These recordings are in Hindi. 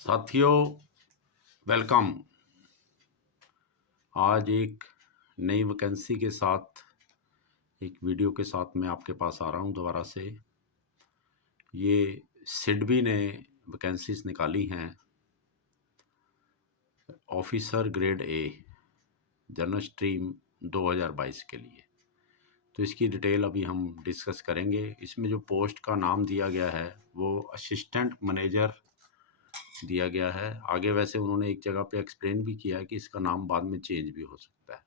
साथियों, वेलकम। आज एक नई वैकेंसी के साथ एक वीडियो के साथ मैं आपके पास आ रहा हूं दोबारा से। ये सिडबी ने वैकेंसीज निकाली हैं officer grade a general stream 2022 के लिए। तो इसकी डिटेल अभी हम डिस्कस करेंगे। इसमें जो पोस्ट का नाम दिया गया है वो असिस्टेंट मैनेजर दिया गया है। आगे वैसे उन्होंने एक जगह पे एक्सप्लेन भी किया है कि इसका नाम बाद में चेंज भी हो सकता है।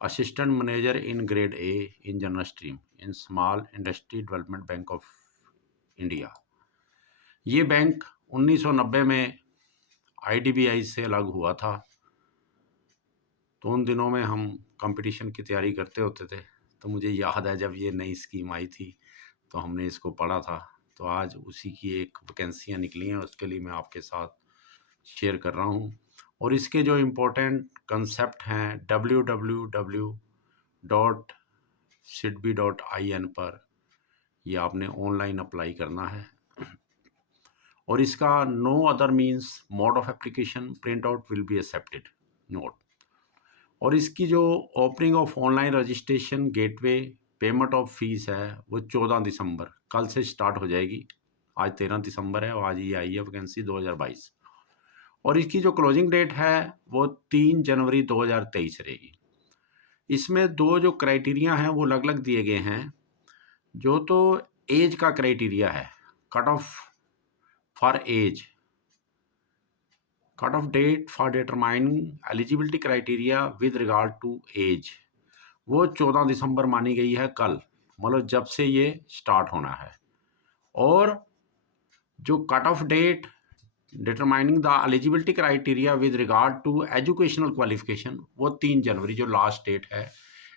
Assistant manager in grade A in general stream in small industry development bank of India. ये बैंक 1990 में आईडीबीआई से अलग हुआ था। तो उन दिनों में हम कंपटीशन की तैयारी करते होते थे, तो मुझे याद है जब ये नई स्कीम आई थी तो हमने इसको पढ़ा था। तो आज उसी की एक वैकेंसियाँ निकली हैं, उसके लिए मैं आपके साथ शेयर कर रहा हूँ। और इसके जो इम्पोर्टेंट कंसेप्ट हैं www.sidbi.in पर ये आपने ऑनलाइन अप्लाई करना है। और इसका no other means mode of application print out will be accepted note. और इसकी जो opening of online registration gateway payment of fees है वो 14 दिसंबर कल से स्टार्ट हो जाएगी। आज 13 दिसंबर है और आज ये आई है वैकेंसी 2022। और इसकी जो क्लोजिंग डेट है वो 3 जनवरी 2023 रहेगी। इसमें दो जो क्राइटेरिया हैं वो अलग अलग दिए गए हैं। जो तो एज का क्राइटेरिया है, cut off for age, cut off date for determining eligibility criteria with regard to age, वो 14 दिसंबर मानी गई है कल, मतलब जब से ये स्टार्ट होना है। और जो cut off date determining the eligibility criteria with regard to educational qualification, वो 3 जनवरी जो लास्ट डेट है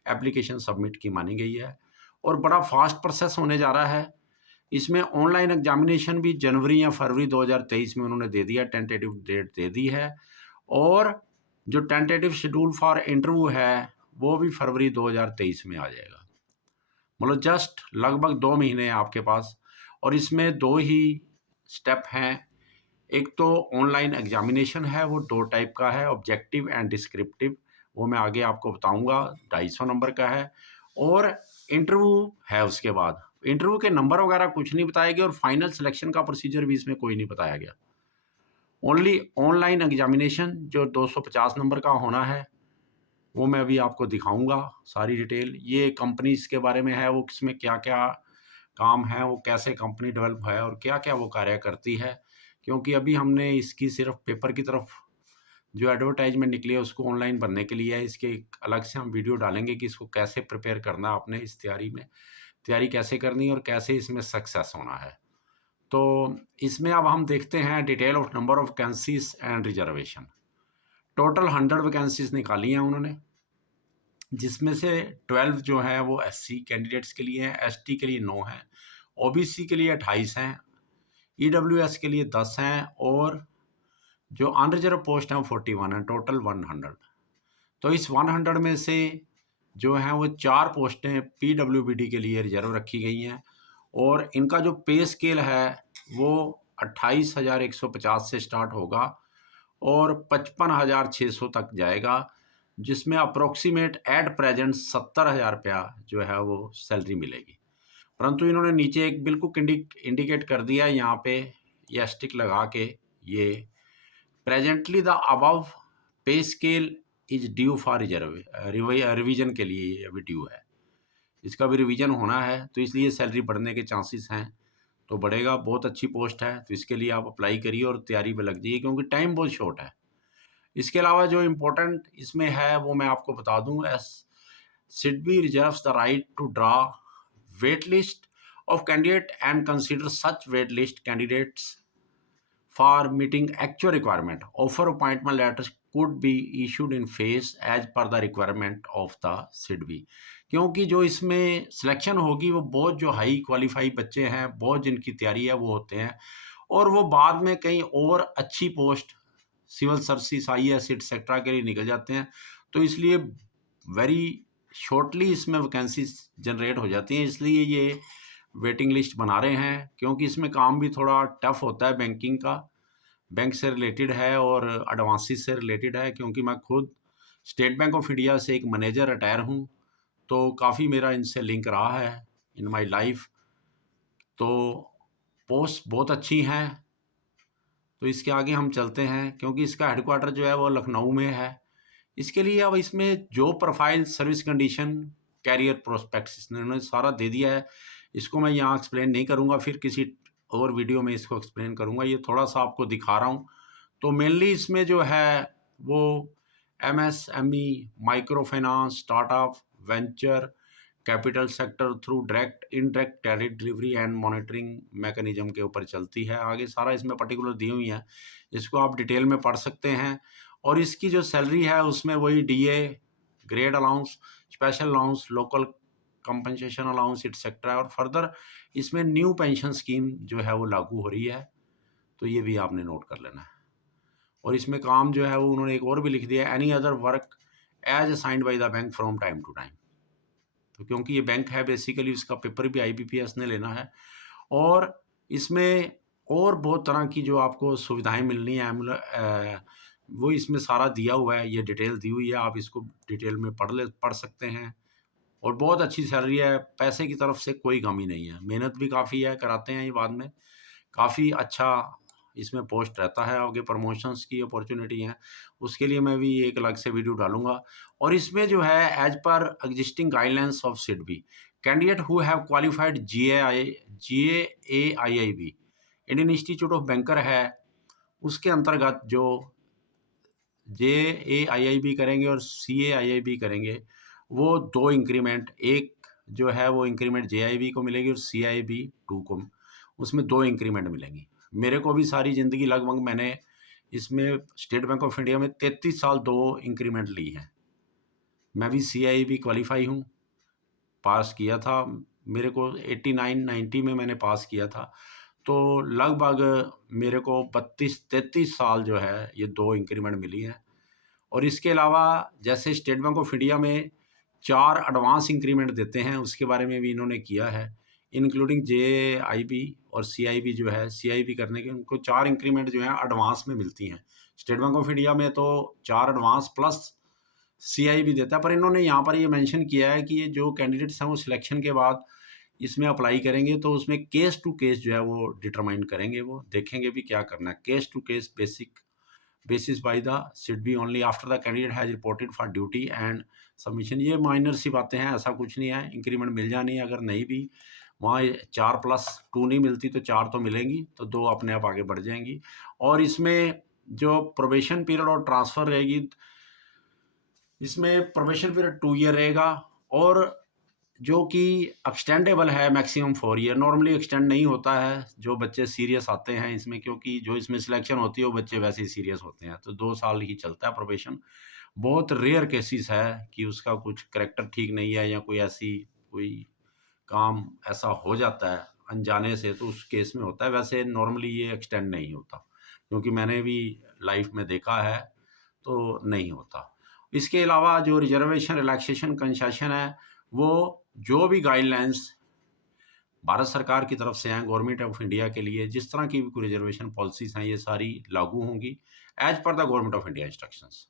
एप्लीकेशन सबमिट की मानी गई है। और बड़ा फास्ट प्रोसेस होने जा रहा है। इसमें ऑनलाइन एग्जामिनेशन भी जनवरी या फरवरी 2023 में उन्होंने दे दिया, टेंटेटिव डेट दे दी है। और जो टेंटेटिव शेड्यूल फॉर इंटरव्यू है वो भी फरवरी 2023 में आ जाएगा। मतलब जस्ट लगभग 2 महीने हैं आपके पास। और इसमें 2 ही स्टेप हैं। एक तो ऑनलाइन एग्जामिनेशन है, वो 2 टाइप का है, ऑब्जेक्टिव एंड डिस्क्रिप्टिव, वो मैं आगे आपको बताऊंगा, 250 नंबर का है। और इंटरव्यू है उसके बाद। इंटरव्यू के नंबर वगैरह कुछ नहीं बताए गए और फाइनल सिलेक्शन का प्रोसीजर भी इसमें कोई नहीं बताया गया। ओनली ऑनलाइन एग्जामिनेशन जो 250 नंबर का होना है वो मैं अभी आपको दिखाऊंगा सारी डिटेल। ये कंपनीज के बारे में है, वो किसमें क्या क्या काम है, वो कैसे कंपनी डेवलप है और क्या क्या वो कार्य करती है। क्योंकि अभी हमने इसकी सिर्फ पेपर की तरफ जो एडवर्टाइजमेंट निकली है उसको ऑनलाइन भरने के लिए है। इसके अलग से हम वीडियो डालेंगे कि इसको कैसे प्रिपेयर करना है, आपने इस तैयारी कैसे करनी है और कैसे इसमें सक्सेस होना है। तो इसमें अब हम देखते हैं detail of number of vacancies and reservation. Total 100 vacancies निकाली हैं उन्होंने, जिसमें से 12 जो है वो एससी कैंडिडेट्स के लिए हैं, एसटी के लिए 9 हैं, ओबीसी के लिए 28 हैं, ईडब्ल्यूएस के लिए 10 हैं और जो अनरिजर्व पोस्ट हैं वो 41 हैं, टोटल 100। तो इस 100 में से जो हैं वो 4 पोस्टें पीडब्ल्यूबीडी के लिए रिजर्व रखी गई हैं। और इनका जो पे स्केल है वो 28,150 से स्टार्ट होगा और 55,600 तक जाएगा, जिसमें अप्रोक्सीमेट एट प्रेजेंट 70,000 रुपया जो है वो सैलरी मिलेगी। परंतु इन्होंने नीचे एक बिल्कुल इंडिकेट कर दिया है यहाँ पे, ये स्टिक लगा के, ये प्रेजेंटली द अबव पे scale is due for revision के लिए ये अभी ड्यू है, इसका भी रिवीजन होना है। तो इसलिए सैलरी बढ़ने के चांसेस हैं, तो बढ़ेगा। बहुत अच्छी पोस्ट है, तो इसके लिए आप अप्लाई करिए और तैयारी में लग जाइए क्योंकि टाइम बहुत शॉर्ट है। इसके अलावा जो इम्पोर्टेंट इसमें है वो मैं आपको बता दूं, as SIDBI reserves the right to draw wait list of candidate and consider such wait list candidates for meeting actual requirement. Offer appointment letters could be issued in phase as per the requirement of the SIDBI। क्योंकि जो इसमें सिलेक्शन होगी वो बहुत जो हाई क्वालिफाई बच्चे हैं, बहुत जिनकी तैयारी है वो होते हैं और वो बाद में कहीं और अच्छी post civil service IAS etcetera के लिए निकल जाते हैं। तो इसलिए वेरी शॉर्टली इसमें वैकेंसी जनरेट हो जाती हैं। इसलिए ये वेटिंग लिस्ट बना रहे हैं, क्योंकि इसमें काम भी थोड़ा टफ होता है बैंकिंग का, बैंक से रिलेटेड है और एडवांसेस से रिलेटेड है, क्योंकि मैं खुद स्टेट बैंक ऑफ इंडिया से एक मैनेजर रिटायर हूँ, तो काफ़ी मेरा इनसे लिंक रहा है इन माय लाइफ। तो पोस्ट बहुत अच्छी हैं। तो इसके आगे हम चलते हैं, क्योंकि इसका हेडक्वार्टर जो है वो लखनऊ में है। इसके लिए अब इसमें job profile, service condition, career prospects इन्होंने सारा दे दिया है। इसको मैं यहाँ एक्सप्लेन नहीं करूँगा, फिर किसी और वीडियो में इसको एक्सप्लेन करूँगा। ये थोड़ा सा आपको दिखा रहा हूँ। तो मेनली इसमें जो है वो MSME, micro finance, startup, venture capital sector through direct indirect tariff delivery and monitoring mechanism के ऊपर चलती है। आगे सारा इसमें पर्टिकुलर दी हुई है, इसको आप डिटेल में पढ़ सकते हैं। और इसकी जो सैलरी है उसमें वही DA, grade allowance, special allowance, local compensation allowance etcetera. और फर्दर इसमें न्यू पेंशन स्कीम जो है वो लागू हो रही है, तो ये भी आपने नोट कर लेना है। और इसमें काम जो है वो उन्होंने एक और भी लिख दिया, any other work as assigned by the bank from time to time. तो क्योंकि ये बैंक है बेसिकली, इसका पेपर भी आईबीपीएस ने लेना है। और इसमें और बहुत तरह की जो आपको सुविधाएं मिलनी है, वो इसमें सारा दिया हुआ है, ये डिटेल दी हुई है, आप इसको डिटेल में पढ़ सकते हैं। और बहुत अच्छी सैलरी है, पैसे की तरफ से कोई कमी नहीं है, मेहनत भी काफ़ी है, कराते हैं ये बाद में, काफ़ी अच्छा इसमें पोस्ट रहता है। आगे प्रमोशंस की अपॉर्चुनिटी है, उसके लिए मैं भी एक अलग से वीडियो डालूंगा। और इसमें जो है as per existing guidelines of SIDBI, candidate who have qualified GAIIB Indian institute of banker है, उसके अंतर्गत जो JAIIB करेंगे और CAIIB करेंगे, वो 2 इंक्रीमेंट, एक जो है वो इंक्रीमेंट JIB को मिलेगी और CIB 2 को, उसमें 2 इंक्रीमेंट मिलेंगी। मेरे को भी सारी ज़िंदगी लगभग मैंने इसमें स्टेट बैंक ऑफ इंडिया में 33 साल 2 इंक्रीमेंट ली हैं। मैं भी CIB क्वालिफाई हूँ, पास किया था, मेरे को 89-90 में मैंने पास किया था। तो लगभग मेरे को 32-33 साल जो है ये 2 इंक्रीमेंट मिली हैं। और इसके अलावा जैसे स्टेट बैंक ऑफ इंडिया में 4 एडवांस इंक्रीमेंट देते हैं, उसके बारे में भी इन्होंने किया है, इंक्लूडिंग JIB और CIB जो है, CIB करने के उनको 4 इंक्रीमेंट जो है एडवांस में मिलती हैं। स्टेट बैंक ऑफ इंडिया में तो 4 एडवांस प्लस CIB देता है, पर इन्होंने यहाँ पर ये मेंशन किया है कि ये जो कैंडिडेट्स हैं वो सिलेक्शन के बाद इसमें अप्लाई करेंगे, तो उसमें केस टू केस जो है वो डिटरमाइन करेंगे, वो देखेंगे भी क्या करना है। Case to case basis by the should be only after the candidate has reported for duty and submission. ये माइनर सी बातें हैं, ऐसा कुछ नहीं है, इंक्रीमेंट मिल जानी है। अगर नहीं भी वहाँ 4+2 नहीं मिलती तो 4 तो मिलेंगी, तो 2 अपने आप आगे बढ़ जाएंगी। और इसमें जो प्रोबेशन पीरियड और ट्रांसफ़र रहेगी, इसमें प्रोबेशन पीरियड 2 ईयर रहेगा, और जो कि एक्सटेंडेबल है मैक्सिमम 4 ईयर। नॉर्मली एक्सटेंड नहीं होता है, जो बच्चे सीरियस आते हैं इसमें, क्योंकि जो इसमें सिलेक्शन होती है वो बच्चे वैसे ही सीरियस होते हैं, तो 2 साल ही चलता है प्रोबेशन। बहुत रेयर केसेस है कि उसका कुछ करैक्टर ठीक नहीं है या कोई काम ऐसा हो जाता है अनजाने से, तो उस केस में होता है, वैसे नॉर्मली ये एक्सटेंड नहीं होता, क्योंकि मैंने भी लाइफ में देखा है, तो नहीं होता। इसके अलावा जो रिजर्वेशन, रिलैक्सेशन, कंसेशन है, वो जो भी गाइडलाइंस भारत सरकार की तरफ से हैं गवर्नमेंट ऑफ इंडिया के लिए, जिस तरह की भी कोई रिजर्वेशन पॉलिसीज़ हैं, ये सारी लागू होंगी as per the government of India instructions.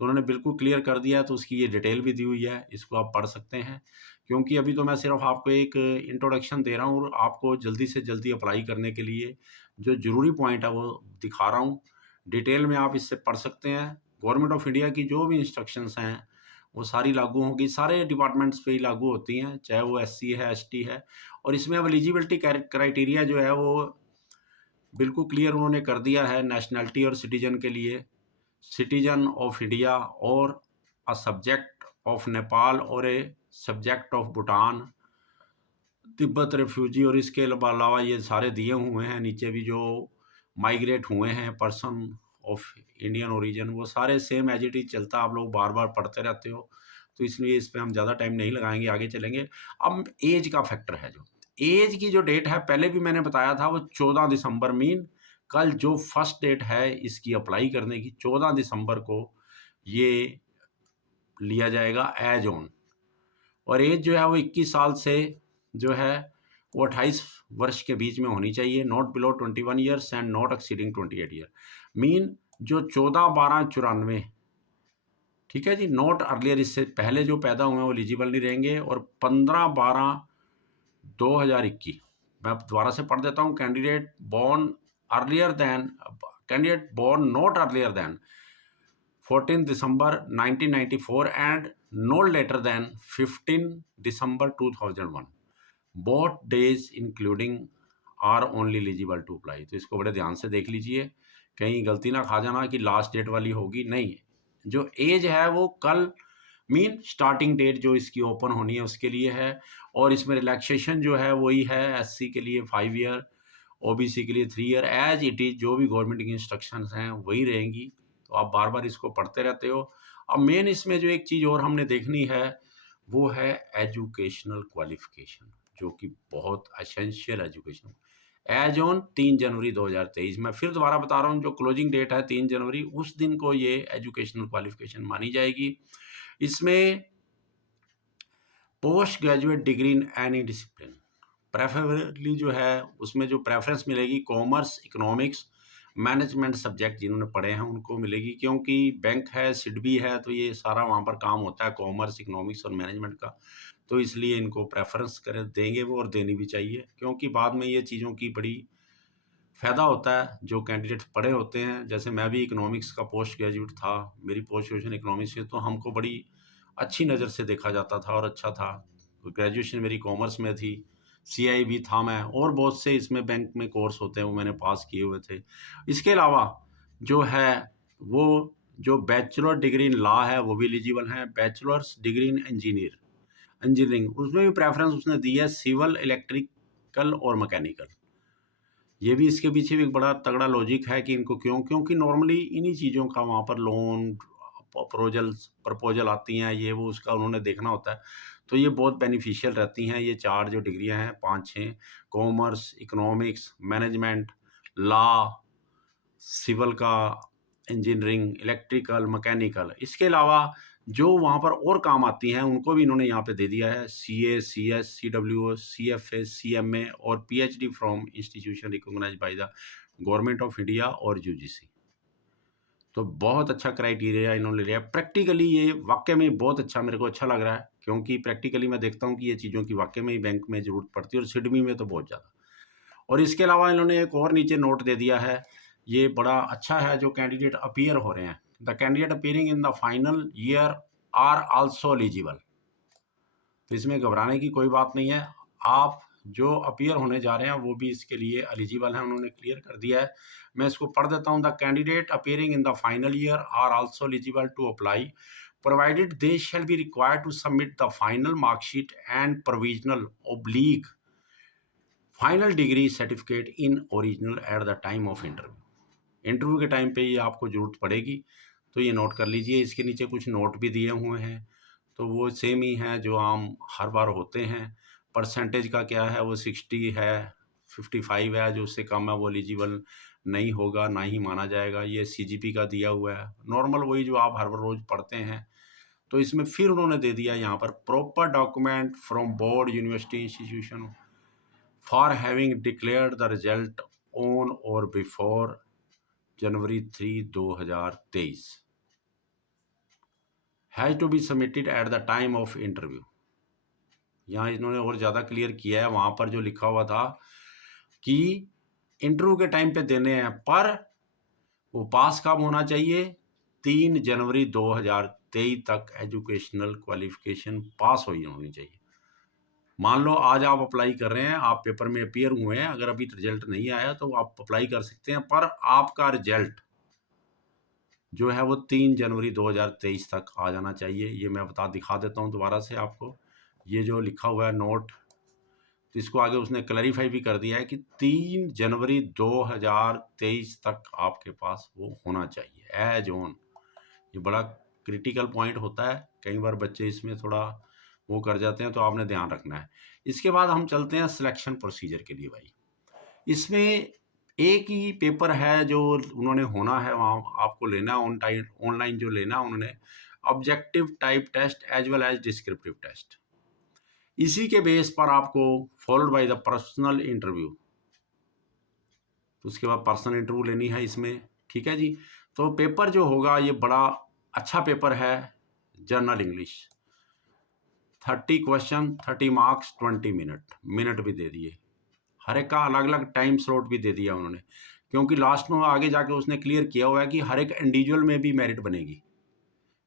तो उन्होंने बिल्कुल क्लियर कर दिया है, तो उसकी ये डिटेल भी दी हुई है, इसको आप पढ़ सकते हैं। क्योंकि अभी तो मैं सिर्फ आपको एक इंट्रोडक्शन दे रहा हूँ और आपको जल्दी से जल्दी अप्लाई करने के लिए जो ज़रूरी पॉइंट है वो दिखा रहा हूँ। डिटेल में आप इससे पढ़ सकते हैं। गवर्नमेंट ऑफ इंडिया की जो भी इंस्ट्रक्शंस हैं वो सारी लागू होंगी, सारे डिपार्टमेंट्स पे ही लागू होती हैं, चाहे वो SC है, ST है। और इसमें अब एलिजिबिलिटी क्राइटेरिया जो है वो बिल्कुल क्लियर उन्होंने कर दिया है नेशनैलिटी और सिटीजन के लिए, सिटीजन ऑफ इंडिया और अ सब्जेक्ट ऑफ नेपाल और a subject of Bhutan, Tibet refugee. और इसके अलावा ये सारे दिए हुए हैं नीचे भी, जो माइग्रेट हुए हैं पर्सन ऑफ इंडियन ओरिजिन, वो सारे सेम एज इट इज चलता है, आप लोग बार बार पढ़ते रहते हो, तो इसलिए इस पर हम ज़्यादा टाइम नहीं लगाएंगे, आगे चलेंगे। अब एज का फैक्टर है, जो एज की जो डेट है पहले भी मैंने बताया था, वो 14 दिसंबर मीन कल जो फर्स्ट डेट है इसकी अप्लाई करने की, 14 दिसंबर को ये लिया जाएगा एज ऑन। और एज जो है वो 21 साल से जो है वो 28 वर्ष के बीच में होनी चाहिए, not below 21 years and not exceeding 28 year. Mean जो 14/12/94, ठीक है जी, नॉट अर्लियर, इससे पहले जो पैदा हुए हैं वो एलिजिबल नहीं रहेंगे। और 15/12/2021, मैं दोबारा से पढ़ देता हूँ, candidate born not earlier than 14 December 1994 and no later than 15 December 2001, both days including are only eligible to apply। तो इसको बड़े ध्यान से देख लीजिए, कहीं गलती ना खा जाना कि लास्ट डेट वाली होगी, नहीं। जो एज है वो कल, मीन स्टार्टिंग डेट जो इसकी ओपन होनी है उसके लिए है। और इसमें रिलैक्सेशन जो है वही है, एससी के लिए 5 ईयर, ओबीसी के लिए 3 ईयर, एज इट इज़ जो भी गवर्नमेंट की इंस्ट्रक्शंस हैं वही रहेंगी। तो आप बार बार इसको पढ़ते रहते हो। अब मेन इसमें जो एक चीज़ और हमने देखनी है वो है एजुकेशनल क्वालिफिकेशन, जो कि बहुत एसेंशियल एजुकेशन। एज ऑन 3 जनवरी 2023, मैं फिर दोबारा बता रहा हूँ, जो क्लोजिंग डेट है 3 जनवरी, उस दिन को ये एजुकेशनल क्वालिफिकेशन मानी जाएगी। इसमें post graduate degree in any discipline, preferably जो है उसमें जो प्रेफरेंस मिलेगी कॉमर्स, इकोनॉमिक्स, मैनेजमेंट सब्जेक्ट जिन्होंने पढ़े हैं उनको मिलेगी, क्योंकि बैंक है, सिडबी है, तो ये सारा वहाँ पर काम होता है कॉमर्स, इकोनॉमिक्स और मैनेजमेंट का। तो इसलिए इनको प्रेफरेंस करें, देंगे वो, और देनी भी चाहिए, क्योंकि बाद में ये चीज़ों की बड़ी फ़ायदा होता है जो कैंडिडेट पढ़े होते हैं। जैसे मैं भी इकोनॉमिक्स का पोस्ट ग्रेजुएट था, मेरी पोस्ट ग्रेजुएशन इकोनॉमिक्स से, तो हमको बड़ी अच्छी नज़र से देखा जाता था और अच्छा था। ग्रेजुएशन मेरी कॉमर्स में थी, सीआईबी था मैं, और बहुत से इसमें बैंक में कोर्स होते हैं वो मैंने पास किए हुए थे। इसके अलावा जो है वो जो बैचलर डिग्री इन लॉ है वो भी एलिजिबल हैं, बैचलर्स डिग्री इन इंजीनियरिंग, उसमें भी प्रेफरेंस उसने दी है, सिविल, इलेक्ट्रिकल और मैकेनिकल। ये भी इसके पीछे भी एक बड़ा तगड़ा लॉजिक है कि इनको क्यों, क्योंकि नॉर्मली इन्हीं चीज़ों का वहाँ पर लोन प्रपोजल आती हैं, ये वो, उसका उन्होंने देखना होता है। तो ये बहुत बेनिफिशियल रहती हैं ये 4 जो डिग्रियाँ हैं, 5-6, commerce, economics, management, law, civil का, इंजीनियरिंग, इलेक्ट्रिकल, मैकेनिकल। इसके अलावा जो वहाँ पर और काम आती हैं उनको भी इन्होंने यहाँ पे दे दिया है, CA, CS, CWO, CFA, CMA और PhD from institution recognised by the government of India और यूजीसी। तो बहुत अच्छा क्राइटेरिया इन्होंने लिया। प्रैक्टिकली ये वाकई में बहुत अच्छा, मेरे को अच्छा लग रहा है, क्योंकि प्रैक्टिकली मैं देखता हूँ कि ये चीज़ों की वाकई में ही बैंक में ज़रूरत पड़ती है, और सिडबी में तो बहुत ज़्यादा। और इसके अलावा इन्होंने एक और नीचे नोट दे दिया है, ये बड़ा अच्छा है, जो कैंडिडेट अपीयर हो रहे हैं, the candidate appearing in the final year are also eligible. तो इसमें घबराने की कोई बात नहीं है, आप जो अपीयर होने जा रहे हैं वो भी इसके लिए एलिजिबल हैं, उन्होंने क्लियर कर दिया है। मैं इसको पढ़ देता हूँ, the candidate appearing in the final year are also eligible to apply provided they shall be required to submit the final mark sheet and provisional oblique final decree certificate in original at the time of interview. Interview के टाइम पे ये आपको ज़रूरत पड़ेगी, तो ये नोट कर लीजिए। इसके नीचे कुछ नोट भी दिए हुए हैं, तो वो सेम ही हैं जो आम हर बार होते हैं। परसेंटेज का क्या है, वो 60 है, 55 है, जो उससे कम है वो एलिजिबल नहीं होगा, ना ही माना जाएगा। ये सीजीपी का दिया हुआ है, नॉर्मल वही जो आप हर रोज़ पढ़ते हैं। तो इसमें फिर उन्होंने दे दिया यहाँ पर, proper document from board, university, institution for having declared the result on or before January 3, 2023 has to be submitted at the time of interview। यहाँ इन्होंने और ज़्यादा क्लियर किया है, वहाँ पर जो लिखा हुआ था कि इंटरव्यू के टाइम पे देने हैं, पर वो पास कब होना चाहिए, 3 जनवरी 2023 तक एजुकेशनल क्वालिफिकेशन पास होनी चाहिए। मान लो आज आप अप्लाई कर रहे हैं, आप पेपर में अपीयर हुए हैं, अगर अभी रिजल्ट नहीं आया तो आप अप्लाई कर सकते हैं, पर आपका रिजल्ट जो है वो 3 जनवरी 2023 तक आ जाना चाहिए। ये मैं दिखा देता हूँ दोबारा से आपको, ये जो लिखा हुआ है नोट, तो इसको आगे उसने क्लैरिफाई भी कर दिया है कि 3 जनवरी 2023 तक आपके पास वो होना चाहिए एज ऑन। ये बड़ा क्रिटिकल पॉइंट होता है, कई बार बच्चे इसमें थोड़ा वो कर जाते हैं, तो आपने ध्यान रखना है। इसके बाद हम चलते हैं सिलेक्शन प्रोसीजर के लिए। भाई इसमें एक ही पेपर है जो उन्होंने होना है, वहाँ आपको लेना ऑनलाइन जो लेना उन्होंने, objective type test as well as descriptive test. इसी के बेस पर आपको followed by the personal interview, तो उसके बाद पर्सनल इंटरव्यू लेनी है इसमें, ठीक है जी। तो पेपर जो होगा ये बड़ा अच्छा पेपर है, general English, 30 question 30 marks 20 minute भी दे दिए, हर एक का अलग अलग टाइम स्लॉट भी दे दिया उन्होंने, क्योंकि लास्ट में आगे जाके उसने क्लियर किया हुआ है कि हर एक इंडिविजुअल में भी मेरिट बनेगी,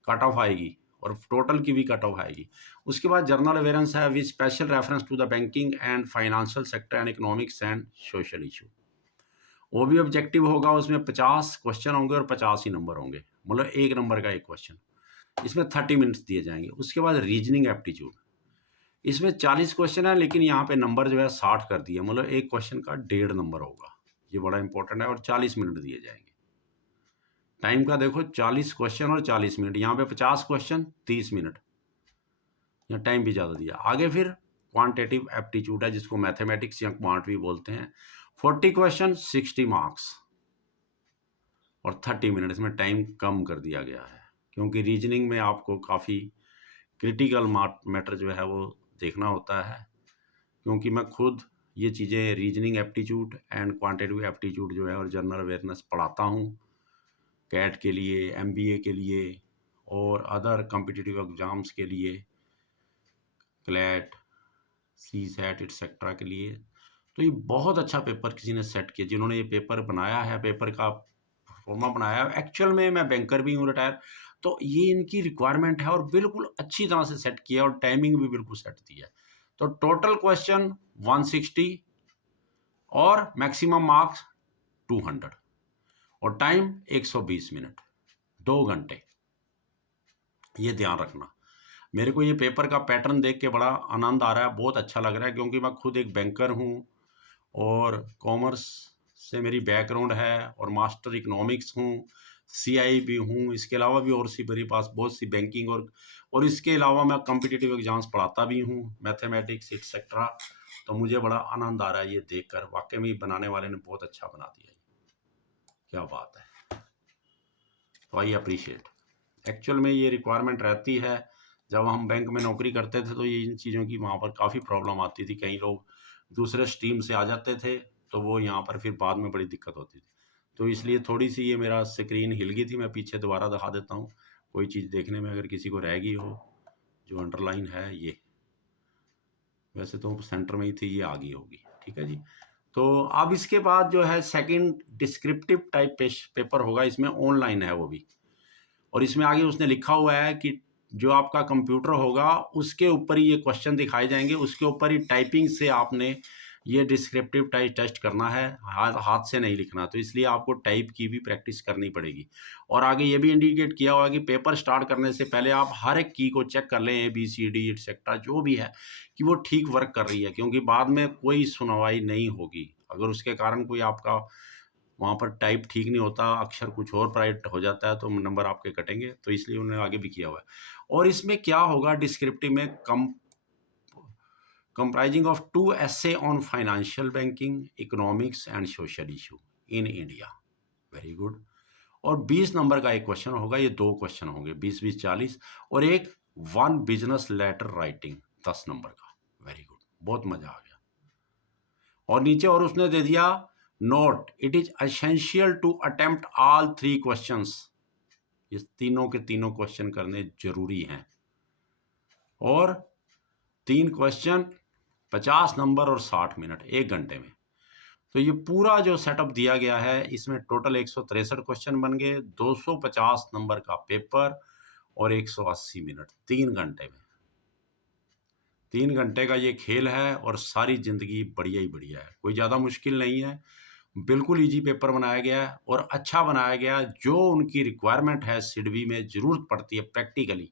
कट ऑफ आएगी और टोटल की भी कट ऑफ आएगी। उसके बाद जर्नल अवेयरेंस है with special reference to the banking and financial sector and economics and social issue. वो भी ऑब्जेक्टिव होगा, उसमें 50 क्वेश्चन होंगे और 50 ही नंबर होंगे, मतलब एक नंबर का एक क्वेश्चन, इसमें 30 मिनट्स दिए जाएंगे। उसके बाद रीजनिंग एप्टीट्यूड, इसमें 40 क्वेश्चन है लेकिन यहाँ पे नंबर जो है 60 कर दिए, मतलब एक क्वेश्चन का 1.5 नंबर होगा, ये बड़ा इंपॉर्टेंट है, और 40 मिनट दिए जाएंगे। टाइम का देखो 40 क्वेश्चन और 40 मिनट, यहाँ पे 50 क्वेश्चन 30 मिनट, यहाँ टाइम भी ज़्यादा दिया। आगे फिर क्वांटिटेटिव एप्टीट्यूड है जिसको मैथमेटिक्स या क्वांट भी बोलते हैं, 40 क्वेश्चन 60 मार्क्स और 30 मिनट, इसमें टाइम कम कर दिया गया है क्योंकि रीजनिंग में आपको काफ़ी क्रिटिकल मैटर जो है वो देखना होता है, क्योंकि मैं खुद ये चीज़ें reasoning aptitude and quantitative aptitude जो है और जनरल अवेयरनेस पढ़ाता हूँ कैट के लिए, एमबीए के लिए और अदर कॉम्पिटिटिव एग्ज़ाम्स के लिए, क्लैट, सी सेट एटसेट्रा के लिए। तो ये बहुत अच्छा पेपर किसी ने सेट किया, जिन्होंने ये पेपर बनाया है, पेपर का फॉर्मा बनाया है। एक्चुअल में मैं बैंकर भी हूँ रिटायर, तो ये इनकी रिक्वायरमेंट है और बिल्कुल अच्छी तरह से सेट किया और टाइमिंग भी बिल्कुल सेट दी है। तो टोटल क्वेश्चन 160 और मैक्सिमम मार्क्स 200 और टाइम 120 मिनट, 2 घंटे, ये ध्यान रखना। मेरे को ये पेपर का पैटर्न देख के बड़ा आनंद आ रहा है, बहुत अच्छा लग रहा है, क्योंकि मैं खुद एक बैंकर हूँ और कॉमर्स से मेरी बैकग्राउंड है और मास्टर इकोनॉमिक्स हूँ, सीआई भी हूँ, इसके अलावा भी और सी मेरे पास बहुत सी बैंकिंग और इसके अलावा मैं कॉम्पिटिटिव एग्जाम्स पढ़ाता भी हूँ, मैथमेटिक्स एटसेट्रा। तो मुझे बड़ा आनंद आ रहा है ये देखकर, वाकई में बनाने वाले ने बहुत अच्छा बना दिया, क्या बात है, तो आई अप्रिशिएट। एक्चुअल में ये रिक्वायरमेंट रहती है, जब हम बैंक में नौकरी करते थे तो ये इन चीज़ों की वहाँ पर काफ़ी प्रॉब्लम आती थी, कई लोग दूसरे स्ट्रीम से आ जाते थे तो वो यहाँ पर फिर बाद में बड़ी दिक्कत होती थी। तो इसलिए थोड़ी सी ये मेरा स्क्रीन हिल गई थी, मैं पीछे दोबारा दिखा देता हूँ, कोई चीज़ देखने में अगर किसी को रह गई हो, जो अंडरलाइन है ये, वैसे तो सेंटर में ही थी, ये आ गई होगी, ठीक है जी। तो अब इसके बाद जो है सेकंड डिस्क्रिप्टिव टाइप पेपर होगा, इसमें ऑनलाइन है वो भी, और इसमें आगे उसने लिखा हुआ है कि जो आपका कंप्यूटर होगा उसके ऊपर ही ये क्वेश्चन दिखाए जाएंगे, उसके ऊपर ही टाइपिंग से आपने ये डिस्क्रिप्टिव टाइप टेस्ट करना है, हाथ से नहीं लिखना, तो इसलिए आपको टाइप की भी प्रैक्टिस करनी पड़ेगी। और आगे ये भी इंडिकेट किया हुआ है कि पेपर स्टार्ट करने से पहले आप हर एक की को चेक कर लें, ABCD एटसेट्रा जो भी है, कि वो ठीक वर्क कर रही है, क्योंकि बाद में कोई सुनवाई नहीं होगी अगर उसके कारण कोई आपका वहाँ पर टाइप ठीक नहीं होता, अक्षर कुछ और प्राइट हो जाता है तो नंबर आपके कटेंगे, तो इसलिए उन्होंने आगे भी किया हुआ है। और इसमें क्या होगा डिस्क्रिप्टिव में, comprising of 2 essay on financial banking, economics and social issue in India, very good. और 20 नंबर का एक क्वेश्चन होगा, ये 2 क्वेश्चन होंगे, 20-20 40, और एक 1 बिजनेस लेटर राइटिंग 10 नंबर का, वेरी गुड, बहुत मजा आ गया। और नीचे और उसने दे दिया note, it is essential to attempt all 3 questions, ये तीनों के तीनों क्वेश्चन करने जरूरी हैं, और 3 क्वेश्चन 50 नंबर और 60 मिनट, 1 घंटे में। तो ये पूरा जो सेटअप दिया गया है, इसमें टोटल 163 क्वेश्चन बन गए, 250 नंबर का पेपर और 180 मिनट, 3 घंटे में। 3 घंटे का ये खेल है और सारी ज़िंदगी बढ़िया ही बढ़िया है, कोई ज़्यादा मुश्किल नहीं है, बिल्कुल ईजी पेपर बनाया गया है और अच्छा बनाया गया है, जो उनकी रिक्वायरमेंट है सिडबी में ज़रूरत पड़ती है प्रैक्टिकली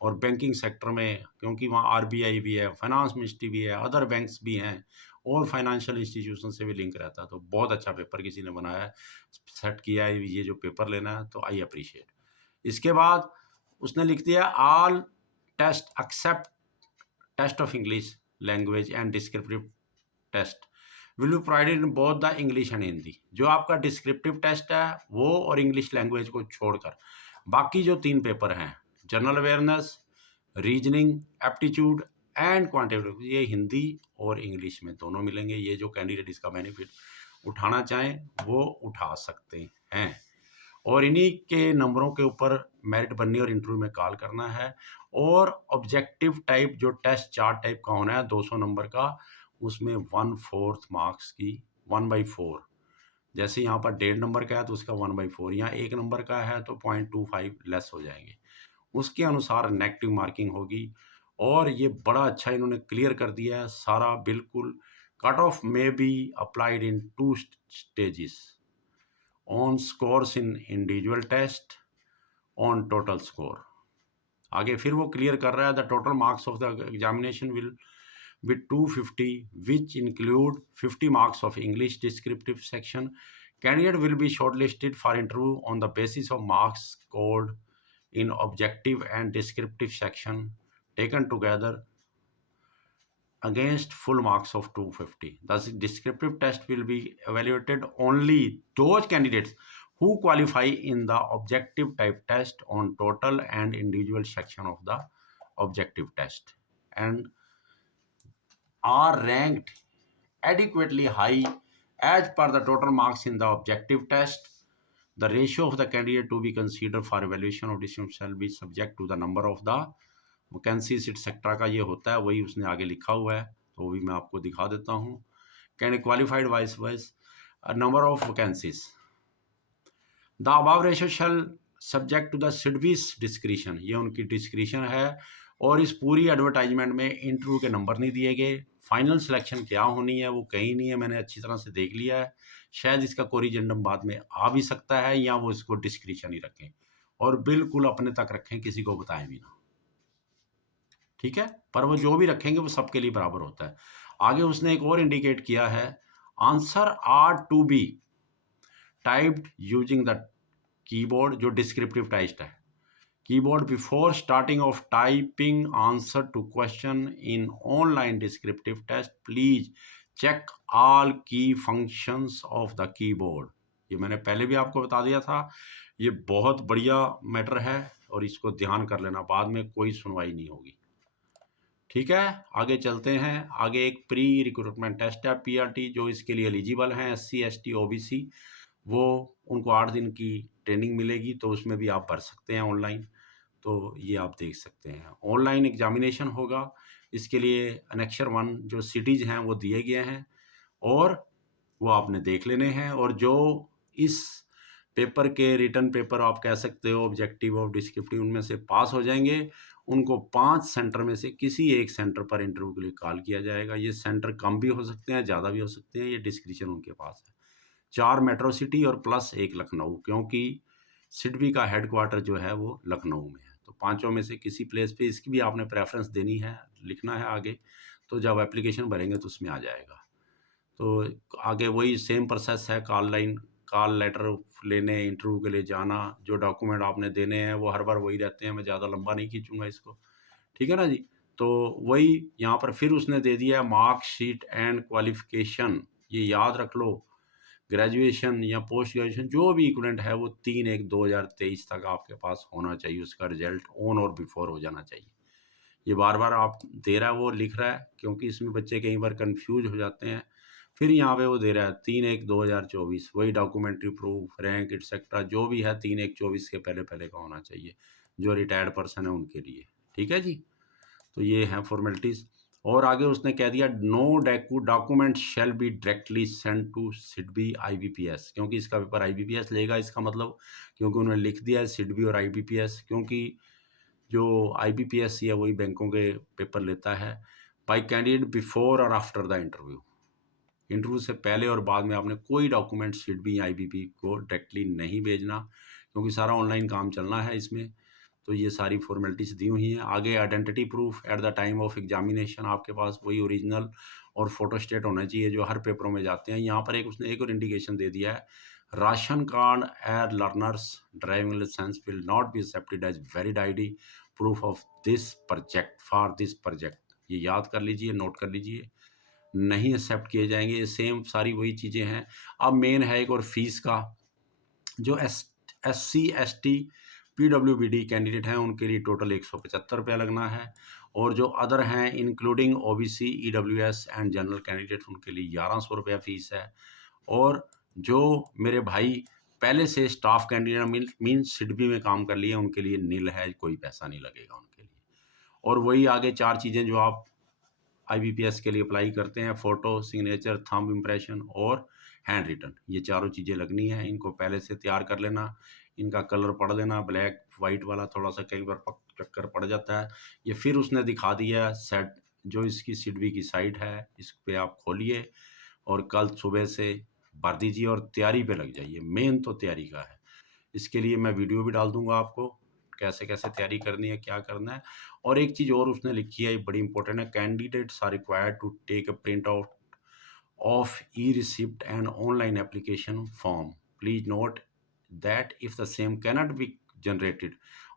और बैंकिंग सेक्टर में, क्योंकि वहाँ आरबीआई भी है, फाइनेंस मिनिस्ट्री भी है, अदर बैंक्स भी हैं और फाइनेंशियल इंस्टीट्यूशन से भी लिंक रहता है। तो बहुत अच्छा पेपर किसी ने बनाया है, सेट किया है, ये जो पेपर लेना है, तो आई अप्रिशिएट। इसके बाद उसने लिख दिया all test except test of English language and descriptive test will be provided in both the English and Hindi. जो आपका डिस्क्रिप्टिव टेस्ट है वो और इंग्लिश लैंग्वेज को छोड़कर बाकी जो 3 पेपर हैं, general awareness, reasoning aptitude and quantitative, ये हिंदी और इंग्लिश में दोनों मिलेंगे। ये जो कैंडिडेट इसका बेनिफिट उठाना चाहें वो उठा सकते हैं, और इन्हीं के नंबरों के ऊपर मेरिट बननी और इंटरव्यू में कॉल करना है। और ऑब्जेक्टिव टाइप जो टेस्ट 4 टाइप का होना है 200 नंबर का, उसमें 1/4 मार्क्स की 1/4, जैसे यहाँ पर 1.5 नंबर का है तो उसका 1/4, यहाँ 1 नंबर का है तो 0.25 लेस हो जाएंगे, उसके अनुसार नेगेटिव मार्किंग होगी। और ये बड़ा अच्छा इन्होंने क्लियर कर दिया है सारा, बिल्कुल। कट ऑफ में be applied in 2 stages, on scores in individual test, on total score. आगे फिर वो क्लियर कर रहा है, the total marks of the examination will be 250 which include 50 marks of English descriptive section. Candidate will be shortlisted for interview on the basis of marks scored in objective and descriptive section taken together against full marks of 250. Thus, descriptive test will be evaluated only those candidates who qualify in the objective type test on total and individual section of the objective test and are ranked adequately high as per the total marks in the objective test. The ratio of the candidate to be considered for evaluation of decision shall be subject to the number of the vacancies etc. का ये होता है, वही उसने आगे लिखा हुआ है, तो वो भी मैं आपको दिखा देता हूँ। Can qualified vice number of vacancies, the above ratio shall subject to the SIDBI's discretion, ये उनकी डिस्क्रिशन है। और इस पूरी एडवर्टाइजमेंट में इंटरव्यू के नंबर नहीं दिए गए, फाइनल सिलेक्शन क्या होनी है वो कहीं नहीं है, मैंने अच्छी तरह से देख लिया है। शायद इसका कोरिजेंडम बाद में आ भी सकता है, या वो इसको डिस्क्रिशन ही रखें और बिल्कुल अपने तक रखें, किसी को बताएं भी ना, ठीक है। पर वो जो भी रखेंगे वो सबके लिए बराबर होता है। आगे उसने एक और इंडिकेट किया है, answer are to be typed using the keyboard, जो डिस्क्रिप्टिव टेस्ट है, keyboard before starting of typing answer to question in online descriptive test please check all key functions of the keyboard. ये मैंने पहले भी आपको बता दिया था, ये बहुत बढ़िया मैटर है और इसको ध्यान कर लेना, बाद में कोई सुनवाई नहीं होगी, ठीक है। आगे चलते हैं। आगे एक प्री रिक्रूटमेंट टेस्ट है PRT, जो इसके लिए एलिजिबल हैं SC ST OBC, वो उनको 8 दिन की ट्रेनिंग मिलेगी, तो उसमें भी आप भर सकते हैं ऑनलाइन, तो ये आप देख सकते हैं। ऑनलाइन एग्जामिनेशन होगा, इसके लिए अनेक्चर 1 जो सिटीज़ हैं वो दिए गए हैं और वो आपने देख लेने हैं। और जो इस पेपर के रिटर्न पेपर आप कह सकते हो ऑब्जेक्टिव और डिस्क्रिप्टिव, उनमें से पास हो जाएंगे, उनको 5 सेंटर में से किसी एक सेंटर पर इंटरव्यू के लिए कॉल किया जाएगा। ये सेंटर कम भी हो सकते हैं, ज़्यादा भी हो सकते हैं, ये डिस्क्रिप्शन उनके पास है। 4 मेट्रो सिटी और प्लस 1 लखनऊ, क्योंकि सिडबी का हेडक्वार्टर जो है वो लखनऊ में है, तो पांचों में से किसी प्लेस पे इसकी भी आपने प्रेफरेंस देनी है, लिखना है आगे, तो जब एप्लीकेशन भरेंगे तो उसमें आ जाएगा। तो आगे वही सेम प्रोसेस है, कॉल लेटर लेने, इंटरव्यू के लिए जाना, जो डॉक्यूमेंट आपने देने हैं वो हर बार वही रहते हैं, मैं ज़्यादा लंबा नहीं खींचूंगा इसको, ठीक है ना जी। तो वही यहाँ पर फिर उसने दे दिया मार्कशीट एंड क्वालिफिकेशन, ये याद रख लो, ग्रेजुएशन या पोस्ट ग्रेजुएशन जो भी इक्विवेलेंट है वो 3/1/2023 तक आपके पास होना चाहिए, उसका रिजल्ट ऑन और बिफोर हो जाना चाहिए। ये बार बार आप दे रहा है, वो लिख रहा है, क्योंकि इसमें बच्चे कई बार कंफ्यूज हो जाते हैं। फिर यहाँ पे वो दे रहा है 3/1/2024, वही डॉक्यूमेंट्री प्रूफ, रैंक एटसेट्रा जो भी है 3/1/24 के पहले पहले का होना चाहिए, जो रिटायर्ड पर्सन है उनके लिए, ठीक है जी। तो ये हैं फॉर्मेलिटीज़। और आगे उसने कह दिया no document shall be directly send to SIDBI IBPS, क्योंकि इसका पेपर IBPS लेगा, इसका मतलब क्योंकि उन्होंने लिख दिया है सिडबी और IBPS, क्योंकि जो IBPS है वही बैंकों के पेपर लेता है। बाई कैंडिडेट बिफोर और आफ्टर द इंटरव्यू, इंटरव्यू से पहले और बाद में आपने कोई डॉक्यूमेंट सिडबी IBP को डायरेक्टली नहीं भेजना, क्योंकि सारा ऑनलाइन काम चलना है इसमें। तो ये सारी फॉर्मेलिटीज़ दी हुई हैं। आगे identity proof at the time of examination, आपके पास वही ओरिजिनल और फोटोस्टेट होना चाहिए जो हर पेपरों में जाते हैं। यहाँ पर उसने एक और इंडिकेशन दे दिया है, ration card or learners driving licence will not be accepted as valid ID proof of this project for this project, ये याद कर लीजिए, नोट कर लीजिए, नहीं एक्सेप्ट किए जाएंगे। ये सेम सारी वही चीज़ें हैं। अब मेन है एक और फीस का, जो SC ST PWBD कैंडिडेट हैं उनके लिए टोटल 175 रुपया लगना है, और जो अदर हैं including OBC, EWS and general candidate उनके लिए 1100 रुपया फ़ीस है। और जो मेरे भाई पहले से स्टाफ कैंडिडेट मीन्स सिडबी में काम कर लिए उनके लिए नील है, कोई पैसा नहीं लगेगा उनके लिए। और वही आगे 4 चीज़ें जो आप आईबीपीएस के लिए अप्लाई करते हैं, फ़ोटो, सिग्नेचर, थंब इम्प्रेशन और हैंड रिटन, ये चारों चीज़ें लगनी हैं। इनको पहले से तैयार कर लेना, इनका कलर पढ़ लेना, ब्लैक वाइट वाला थोड़ा सा कई बार चक्कर पड़ जाता है। ये फिर उसने दिखा दिया सेट, जो इसकी सिडबी की साइट है इस पर आप खोलिए और कल सुबह से भर दीजिए और तैयारी पे लग जाइए। मेन तो तैयारी का है। इसके लिए मैं वीडियो भी डाल दूंगा आपको, कैसे कैसे तैयारी करनी है, क्या करना है। और एक चीज़ और उसने लिखी है, ये बड़ी इंपॉर्टेंट है, candidates are required to take a print out of e receipt and online application form. Please note that if the same cannot be generated,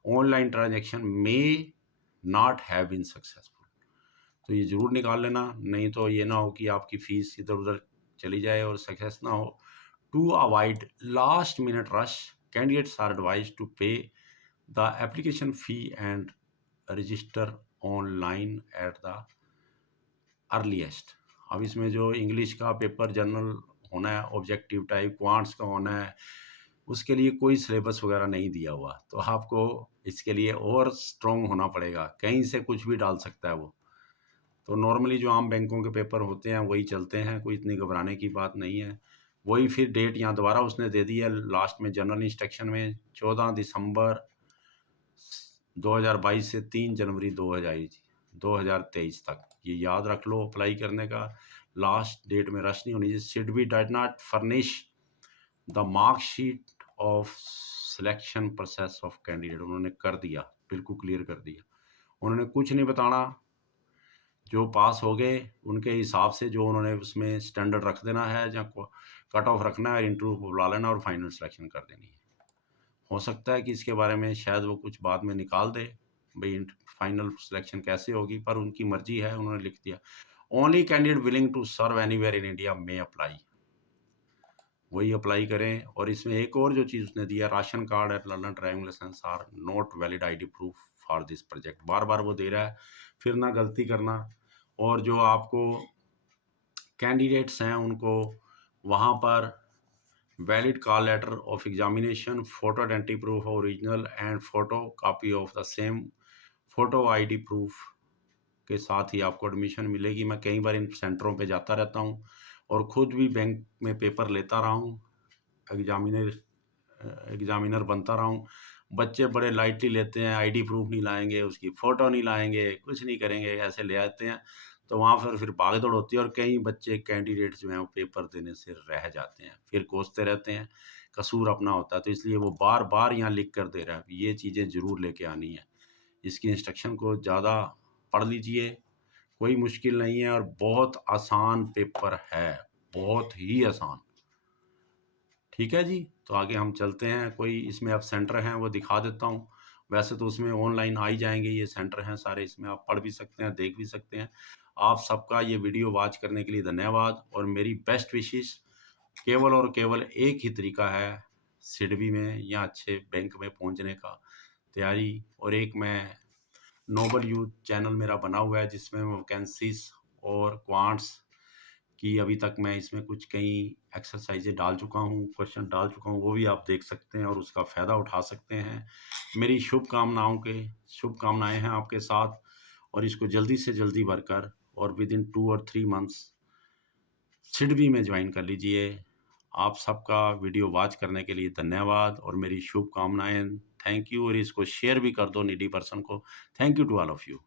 online transaction may not have been successful. तो ये ज़रूर निकाल लेना, नहीं तो ये ना हो कि आपकी फ़ीस इधर उधर चली जाए और सक्सेस ना हो। To avoid last minute rush, candidates are advised to pay the application fee and register online at the earliest. अब इसमें जो इंग्लिश का पेपर जनरल होना है, ऑब्जेक्टिव टाइप, क्वांट्स का होना है, उसके लिए कोई सिलेबस वगैरह नहीं दिया हुआ, तो आपको इसके लिए और स्ट्रॉन्ग होना पड़ेगा, कहीं से कुछ भी डाल सकता है वो। तो नॉर्मली जो आम बैंकों के पेपर होते हैं वही चलते हैं, कोई इतनी घबराने की बात नहीं है। वही फिर डेट यहाँ दोबारा उसने दे दी है लास्ट में जनरल इंस्ट्रक्शन में, 14 दिसंबर 2022 से 3 जनवरी 2023 तक। ये याद रख लो, अप्लाई करने का लास्ट डेट में रश नहीं होनी चाहिए। SIDBI does not furnish the marksheet of selection process of candidate. उन्होंने कर दिया, बिल्कुल क्लियर कर दिया, उन्होंने कुछ नहीं बताना। जो पास हो गए उनके हिसाब से जो उन्होंने उसमें स्टैंडर्ड रख देना है, या कट ऑफ रखना है, इंटरव्यू बुला लेना और फाइनल सिलेक्शन कर देनी है। हो सकता है कि इसके बारे में शायद वो कुछ बाद में निकाल दे, भाई फाइनल सिलेक्शन कैसे होगी, पर उनकी मर्जी है, उन्होंने लिख दिया only candidate willing to serve anywhere in India में अप्लाई, वही अप्लाई करें। और इसमें एक और जो चीज़ उसने दिया, ration card and learner driving licence are not valid ID proof for this project. बार बार वो दे रहा है, फिर ना गलती करना। और जो आपको कैंडिडेट्स हैं उनको वहाँ पर valid call letter of examination, photo identity proof original and photo copy of the same photo ID proof के साथ ही आपको एडमिशन मिलेगी। मैं कई बार इन सेंटरों पे जाता रहता हूँ और ख़ुद भी बैंक में पेपर लेता रहा हूँ, एग्जामिनर बनता रहा हूँ। बच्चे बड़े लाइटली लेते हैं, आईडी प्रूफ नहीं लाएंगे, उसकी फ़ोटो नहीं लाएंगे, कुछ नहीं करेंगे, ऐसे ले आते हैं। तो वहाँ फिर भाग दौड़ होती है और कई बच्चे कैंडिडेट जो हैं वो पेपर देने से रह जाते हैं, फिर कोसते रहते हैं, कसूर अपना होता है। तो इसलिए वो बार बार यहाँ लिख कर दे रहा है, ये चीज़ें ज़रूर लेके आनी है। इसकी इंस्ट्रक्शन को ज़्यादा पढ़ लीजिए, कोई मुश्किल नहीं है और बहुत आसान पेपर है, बहुत ही आसान। ठीक है जी, तो आगे हम चलते हैं। कोई इसमें अब सेंटर हैं वो दिखा देता हूँ। वैसे तो उसमें ऑनलाइन आ ही जाएंगे, ये सेंटर हैं सारे, इसमें आप पढ़ भी सकते हैं, देख भी सकते हैं। आप सबका ये वीडियो वॉच करने के लिए धन्यवाद और मेरी बेस्ट विशेस। केवल और केवल एक ही तरीका है सिडबी में या अच्छे बैंक में पहुंचने का, तैयारी। और एक मैं नोबल यूथ चैनल मेरा बना हुआ है जिसमें मैं वैकेंसीज और क्वांट्स कि अभी तक मैं इसमें कुछ कई एक्सरसाइजें डाल चुका हूँ, क्वेश्चन डाल चुका हूँ, वो भी आप देख सकते हैं और उसका फ़ायदा उठा सकते हैं। मेरी शुभकामनाएं हैं आपके साथ, और इसको जल्दी से जल्दी भरकर और विद इन 2 और 3 मंथ्स सिडबी में ज्वाइन कर लीजिए। आप सबका वीडियो वॉच करने के लिए धन्यवाद और मेरी शुभकामनाएं। थैंक यू, और इसको शेयर भी कर दो नीडी पर्सन को। Thank you to all of you.